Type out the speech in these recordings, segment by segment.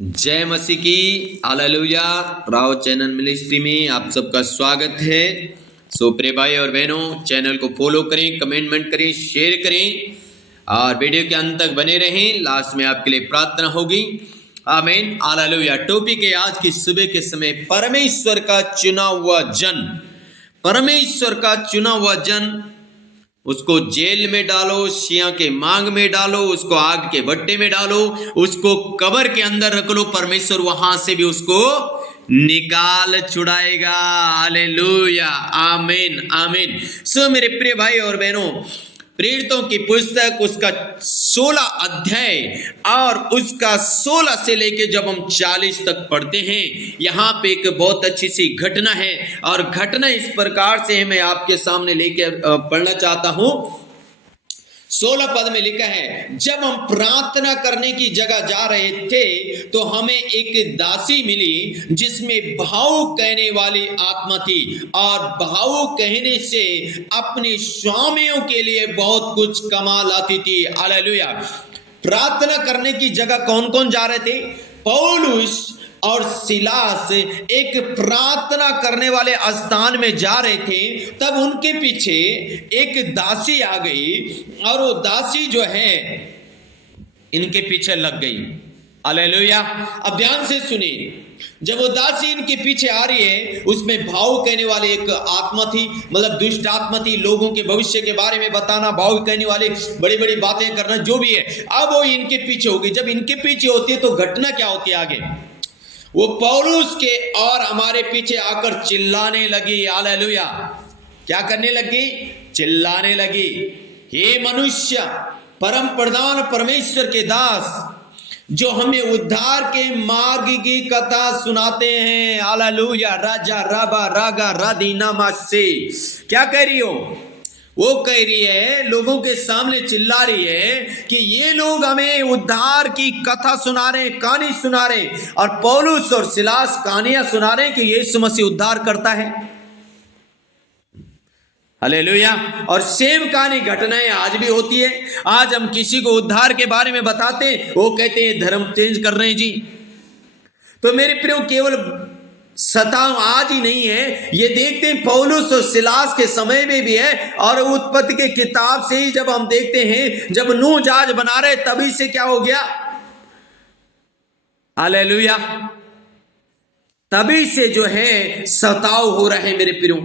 जय मसीह की hallelujah. Rao channel ministry में आप सबका स्वागत है। सो प्रिय भाई और बहनों, चैनल को फॉलो करें, कमेंट करें, शेयर करें और वीडियो के अंत तक बने रहें। लास्ट में आपके लिए प्रार्थना होगी। आमीन हालेलुया। टॉपिक है आज की सुबह के समय, परमेश्वर का चुना हुआ जन। परमेश्वर का चुना हुआ जन, उसको जेल में डालो, सिया के मांग में डालो, उसको आग के भट्टे में डालो, उसको कब्र के अंदर रख लो, परमेश्वर वहां से भी उसको निकाल छुड़ाएगा। हालेलुया, आमीन आमीन। सो मेरे प्रिय भाई और बहनों, प्रेरितों की पुस्तक उसका 16 अध्याय और उसका 16 से लेके जब हम 40 तक पढ़ते हैं, यहाँ पे एक बहुत अच्छी सी घटना है और घटना इस प्रकार से है, मैं आपके सामने लेके पढ़ना चाहता हूँ। 16 पद में लिखा है, जब हम प्रार्थना करने की जगह जा रहे थे तो हमें एक दासी मिली जिसमें भाव कहने वाली आत्मा थी और भाव कहने से अपने स्वामियों के लिए बहुत कुछ कमा लाती थी। हालेलुया। प्रार्थना करने की जगह कौन कौन जा रहे थे? पौलुस और सिलास एक प्रार्थना करने वाले स्थान में जा रहे थे। तब उनके पीछे एक दासी आ गई और वो दासी जो है इनके पीछे लग गई। हालेलुया। अब ध्यान से सुनिए, जब वो दासी इनके पीछे आ रही है, उसमें भाव कहने वाले एक आत्मा थी, मतलब दुष्ट आत्मा थी, लोगों के भविष्य के बारे में बताना, भाव कहने वाले बड़ी बड़ी बातें करना, जो भी है। अब वो इनके पीछे होगी। जब इनके पीछे होती है तो घटना क्या होती है आगे? वो पौलुस के और हमारे पीछे आकर चिल्लाने लगी। हालेलुया। क्या करने लगी? चिल्लाने लगी, हे मनुष्य, परम प्रधान परमेश्वर के दास, जो हमें उद्धार के मार्ग की कथा सुनाते हैं। हालेलुया। राजा राबा रागा राधीनामा से क्या कह रही हो? वो कह रही है, लोगों के सामने चिल्ला रही है कि ये लोग हमें उद्धार की कथा सुना रहे, कहानी सुना रहे, और पौलुस और सिलास कहानियां सुना रहे हैं कि यीशु मसीह उद्धार करता है। हालेलुया। और सेम कहानी घटनाएं आज भी होती है। आज हम किसी को उद्धार के बारे में बताते हैं, वो कहते हैं धर्म चेंज कर रहे हैं जी। तो मेरे प्रियो, केवल सताव आज ही नहीं है, ये देखते हैं पौलुस और सिलास के समय में भी है। और उत्पत्ति के किताब से ही जब हम देखते हैं, जब नूह जहाज बना रहे तभी से क्या हो गया? हालेलुया। तभी से जो है सताव हो रहे हैं मेरे प्रियो।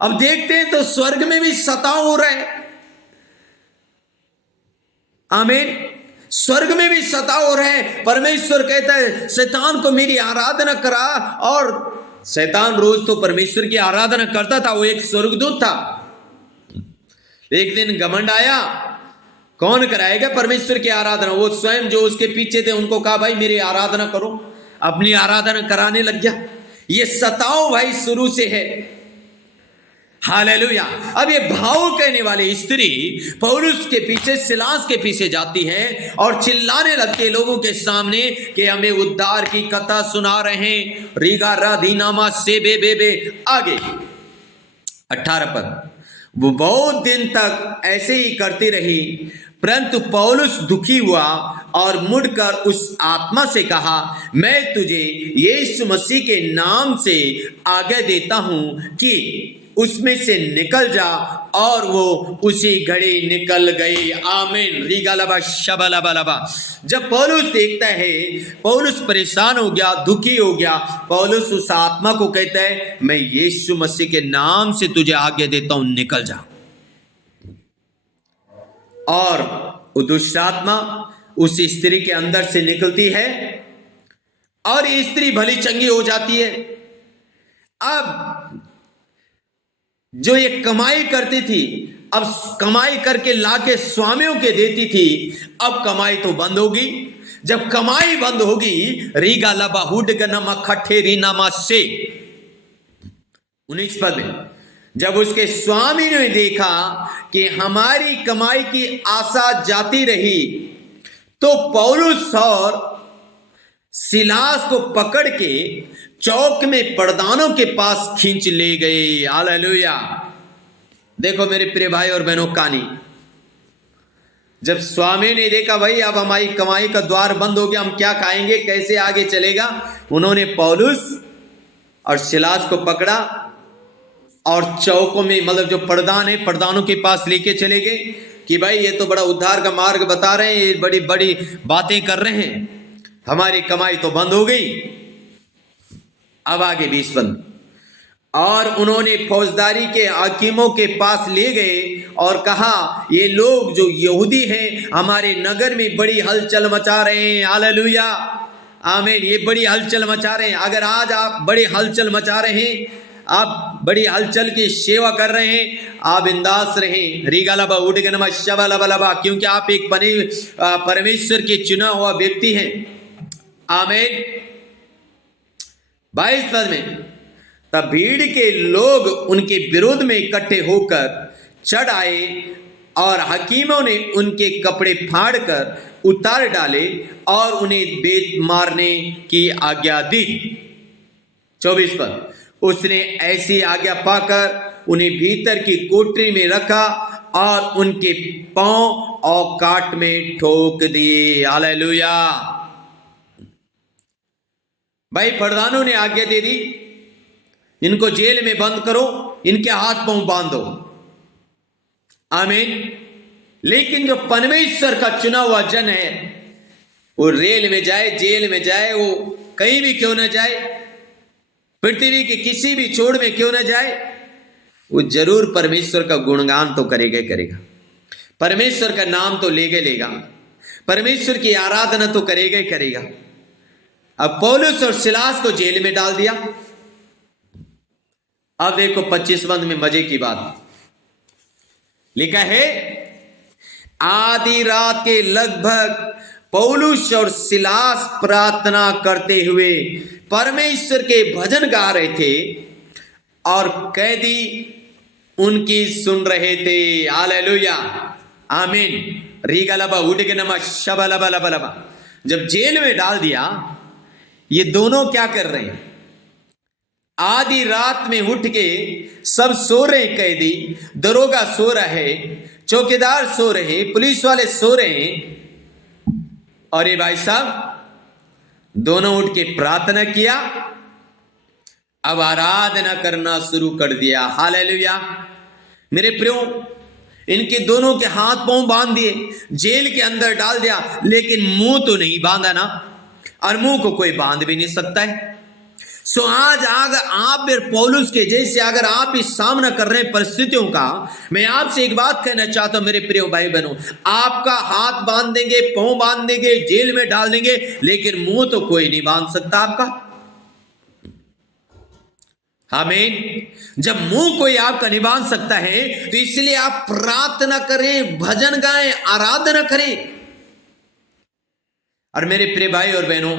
अब देखते हैं तो स्वर्ग में भी सताव हो रहा है। आमीन। स्वर्ग में भी सताव हो रहे हैं। परमेश्वर कहता है शैतान को मेरी आराधना करा, और शैतान रोज तो परमेश्वर की आराधना करता था, वो एक स्वर्गदूत था। एक दिन घमंड आया, कौन कराएगा परमेश्वर की आराधना? वो स्वयं जो उसके पीछे थे उनको कहा, भाई मेरी आराधना करो, अपनी आराधना कराने लग गया। ये सताव भाई शुरू से है। हालेलुया। अब ये भाव कहने वाली स्त्री पौलुस के पीछे, सिलास के पीछे जाती है और चिल्लाने लगती है लोगों के सामने कि हमें उद्धार की कथा सुना रहे हैं। रीगा राधीनामा से बे आगे 18 पद, वो बहुत दिन तक ऐसे ही करती रही, परंतु पौलुस दुखी हुआ और मुड़कर उस आत्मा से कहा, मैं तुझे यीशु मसीह के नाम से आज्ञा देता हूं कि उसमें से निकल जा, और वो उसी घड़ी निकल गई। आमीन। रीगालबा शबलबलबा। जब पौलुस देखता है, पौलुस परेशान हो गया, दुखी हो गया। पौलुस उस आत्मा को कहता है, मैं यीशु मसीह के नाम से तुझे आज्ञा देता हूं, निकल जा। और वो दुष्ट आत्मा उस स्त्री के अंदर से निकलती है और स्त्री भली चंगी हो जाती है। अब जो ये कमाई करती थी, अब कमाई करके लाके स्वामियों के देती थी, अब कमाई तो बंद होगी। जब कमाई बंद होगी, रीगा लबा हुड गनमा खट्ठे रीनामा से 19 पद में, जब उसके स्वामी ने देखा कि हमारी कमाई की आशा जाती रही, तो पौलुस और सिलास को पकड़ के चौक में प्रधानों के पास खींच ले गए। हालेलुया। देखो मेरे प्रिय भाई और बहनों, कहानी जब स्वामी ने देखा भाई अब हमारी कमाई का द्वार बंद हो गया, हम क्या खाएंगे, कैसे आगे चलेगा, उन्होंने पौलुस और सिलास को पकड़ा और चौकों में, मतलब जो प्रधान है, प्रधानों के पास लेके चले गए कि भाई ये तो बड़ा उद्धार का मार्ग बता रहे हैं, ये बड़ी बड़ी बातें कर रहे हैं, हमारी कमाई तो बंद हो गई, अब आगे 20 बंद। और उन्होंने फौजदारी के हाकिमों के पास ले गए और कहा ये लोग जो यहूदी हैं हमारे नगर में बड़ी हलचल मचा रहे हैं। हालेलुया, आमीन। ये बड़ी हलचल मचा रहे हैं। अगर आज आप बड़ी हलचल मचा रहे हैं, आप बड़ी हलचल की सेवा कर रहे हैं, आप बिंदास रहें। रीगालबा उडगनमा शबलबलबा, क्योंकि आप एक परमेश्वर के चुना हुआ व्यक्ति हैं। आमीन। 22 पद में, तब भीड़ के लोग उनके विरोध में इकट्ठे होकर चढ़ आए और हकीमों ने उनके कपड़े फाड़कर उतार डाले और उन्हें बेत मारने की आज्ञा दी। 24 पर, उसने ऐसी आज्ञा पाकर उन्हें भीतर की कोठरी में रखा और उनके पांव और काट में ठोक दिए। हालेलुया। भाई प्रधानों ने आज्ञा दे दी, इनको जेल में बंद करो, इनके हाथ पांव बांधो। आमीन। लेकिन जो परमेश्वर का चुना हुआ जन है, वो रेल में जाए, जेल में जाए, वो कहीं भी क्यों ना जाए, पृथ्वी के किसी भी छोड़ में क्यों ना जाए, वो जरूर परमेश्वर का गुणगान तो करेगा करेगा, परमेश्वर का नाम तो लेगा, परमेश्वर की आराधना तो करेगा ही करेगा। अब पौलुस और सिलास को जेल में डाल दिया। अब देखो 25 बंद में मजे की बात लिखा है, आधी रात के लगभग पौलुस और सिलास प्रार्थना करते हुए परमेश्वर के भजन गा रहे थे और कैदी उनकी सुन रहे थे। हालेलुया, आमीन। रीगलबा उडगनमा शबलबलबलबा, जब जेल में डाल दिया, ये दोनों क्या कर रहे हैं, आधी रात में उठ के सब सो रहे, कैदी, दरोगा सो रहे, चौकीदार सो रहे, पुलिस वाले सो रहे, और ये भाई साहब दोनों उठ के प्रार्थना किया, अब आराधना करना शुरू कर दिया। हालेलुया। मेरे प्रियो, इनके दोनों के हाथ पांव बांध दिए, जेल के अंदर डाल दिया, लेकिन मुंह तो नहीं बांधा ना, और मुंह को कोई बांध भी नहीं सकता है। सो आज अगर आप पौलुस के जैसे अगर आप इस सामना कर रहे हैं परिस्थितियों का, मैं आपसे एक बात कहना चाहता हूं मेरे प्रिय भाई बहनों, आपका हाथ बांध देंगे, पांव बांध देंगे, जेल में डाल देंगे, लेकिन मुंह तो कोई नहीं बांध सकता आपका। आमीन। जब मुंह कोई आपका नहीं बांध सकता है, तो इसलिए आप प्रार्थना करें, भजन गाएं, आराधना करें। और मेरे प्रिय भाई और बहनों,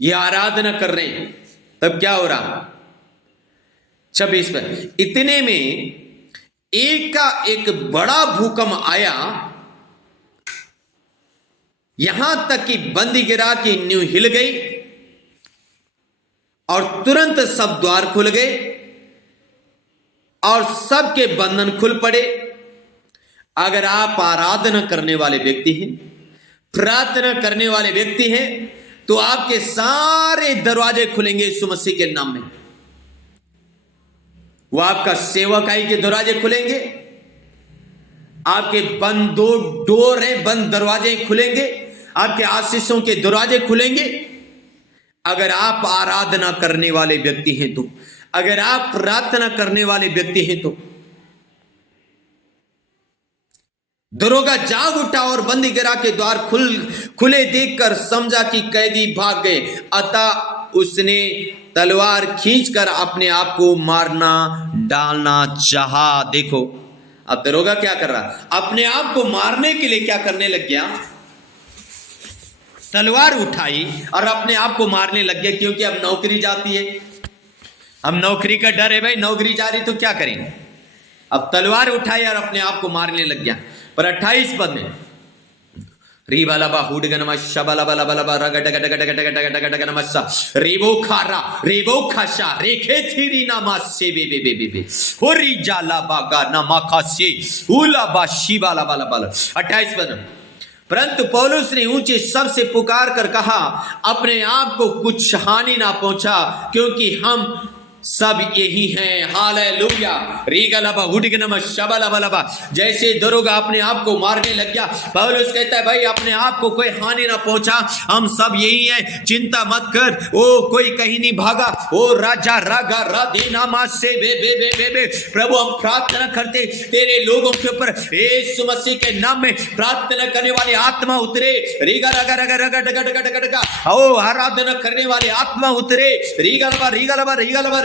ये आराधना कर रहे हैं, तब क्या हो रहा, 26 पर, इतने में एक का एक बड़ा भूकंप आया, यहां तक कि बंदीगृह की नींव हिल गई और तुरंत सब द्वार खुल गए और सबके बंधन खुल पड़े। अगर आप आराधना करने वाले व्यक्ति हैं, प्रार्थना करने वाले व्यक्ति हैं, तो आपके सारे दरवाजे खुलेंगे यीशु मसीह के नाम में। वो आपका सेवकाई के दरवाजे खुलेंगे, आपके बंद दो डोर हैं, बंद दरवाजे खुलेंगे, आपके आशीषों के दरवाजे खुलेंगे। अगर आप आराधना करने वाले व्यक्ति हैं तो, अगर आप प्रार्थना करने वाले व्यक्ति हैं तो। दरोगा जाग उठा और बंदीगृह के द्वार खुले देखकर समझा कि कैदी भाग गए, अतः उसने तलवार खींचकर अपने आप को मारना डालना चाहा। देखो अब दरोगा क्या कर रहा, अपने आप को मारने के लिए क्या करने लग गया, तलवार उठाई और अपने आप को मारने लग गया, क्योंकि अब नौकरी जाती है, हम नौकरी का डर है भाई, नौकरी जा रही तो क्या करेंगे। अब तलवार उठाई और अपने आप को मारने लग गया। पर 28 पद में, रीबालाबा हुडगनमा शबालाबालाबालाबा रगडगडगडगडगडगडगडगडगडगडगडगमस्सा रेबो खारा रेबो खाशा रेखे थीरी नामासे बे होरी जालाबा गा नमाखासे उलाबा शिबालाबालाबाला 28 पद। परंतु पौलुस ने ऊंचे शब्द से पुकार कर कहा, अपने आप को कुछ हानि ना पहुंचा, क्योंकि हम सब यही हैं। हालेलुया। रीगलबा हुडगनमा शबलबलबा। जैसे दरोगा अपने आप को मारने लग गया, पौलुस कहता है भाई अपने आप को कोई हानि ना पहुंचा, हम सब यही हैं, चिंता मत कर, ओ कोई कहीं नहीं भागा। ओ राजा रागा राधे नामा से बे प्रभु हम प्रार्थना करते तेरे लोगों के ऊपर यीशु मसीह के नाम में प्रार्थना करने वाली आत्मा उतरे। रीगा रगा रगा रगा डगा डगा डगा डगा ओ आराधना करने वाली आत्मा उतरे। रीगलबा रीगलबा रीगलबा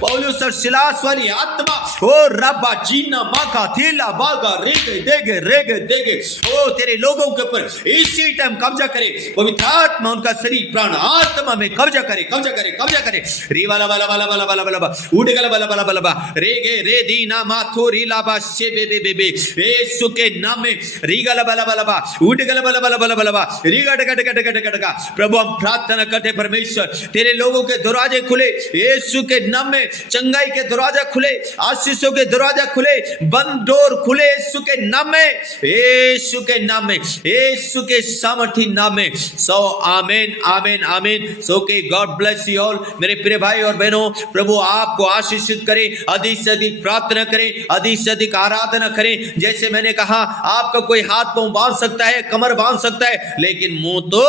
पौलुस और सिलास वाली आत्मा ओ रब्बा जीना माका थीला बागा रेगे देगे ओ तेरे लोगों के ऊपर इसी टाइम कब्जा करे। पवित्र आत्मा उनका शरीर प्राण आत्मा में कब्जा करे। री वाला वाला वाला वाला वाला वाला उड़ गला वाला वाला वाला रेगे रे दीना माथो रीलाबा से बे यीशु के नाम में रीगला वाला वाला उड़ गला वाला वाला वाला वाला रीगा डगा डगा डगा डगा। प्रभु हम प्रार्थना करते परमेश्वर तेरे लोगों के दरवाजे खुले, यीशु के नाम में चंगाई के दरवाजा खुले, आशीषों के दरवाजा खुले, बंद डोर खुले यीशु के नाम में, यीशु के नाम में, यीशु के सामर्थी नाम में। सो आमीन आमीन आमीन। सो के गॉड ब्लेस यू ऑल मेरे प्रिय भाई और बहनों, प्रभु आपको आशीषित करे, अधिक से अधिक प्रार्थना करें, अधिक से अधिक आराधना करें। जैसे मैंने कहा आपका कोई हाथ पांव बांध सकता है, कमर बांध सकता है, लेकिन मुंह तो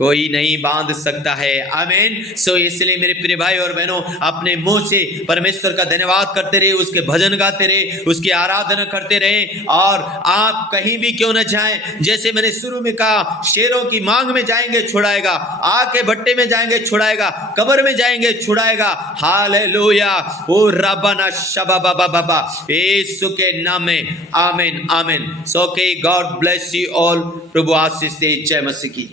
कोई नहीं बांध सकता है। आमीन। सो इसलिए मेरे प्रिय भाई और बहनों अपने मुंह से परमेश्वर का धन्यवाद करते रहे, उसके भजन गाते रहे, उसकी आराधना करते रहे। और आप कहीं भी क्यों न जाएं, जैसे मैंने शुरू में कहा, शेरों की मांग में जाएंगे छुड़ाएगा, आग के भट्टे में जाएंगे छुड़ाएगा, कब्र में जाएंगे छुड़ाएगा। हालेलुया। ओ रब्बाना शबाबा बाबा यीशु के नाम में आमीन आमीन। सो के गॉड ब्लेस यू ऑल। प्रभु आशीष दे। जय मसीह की।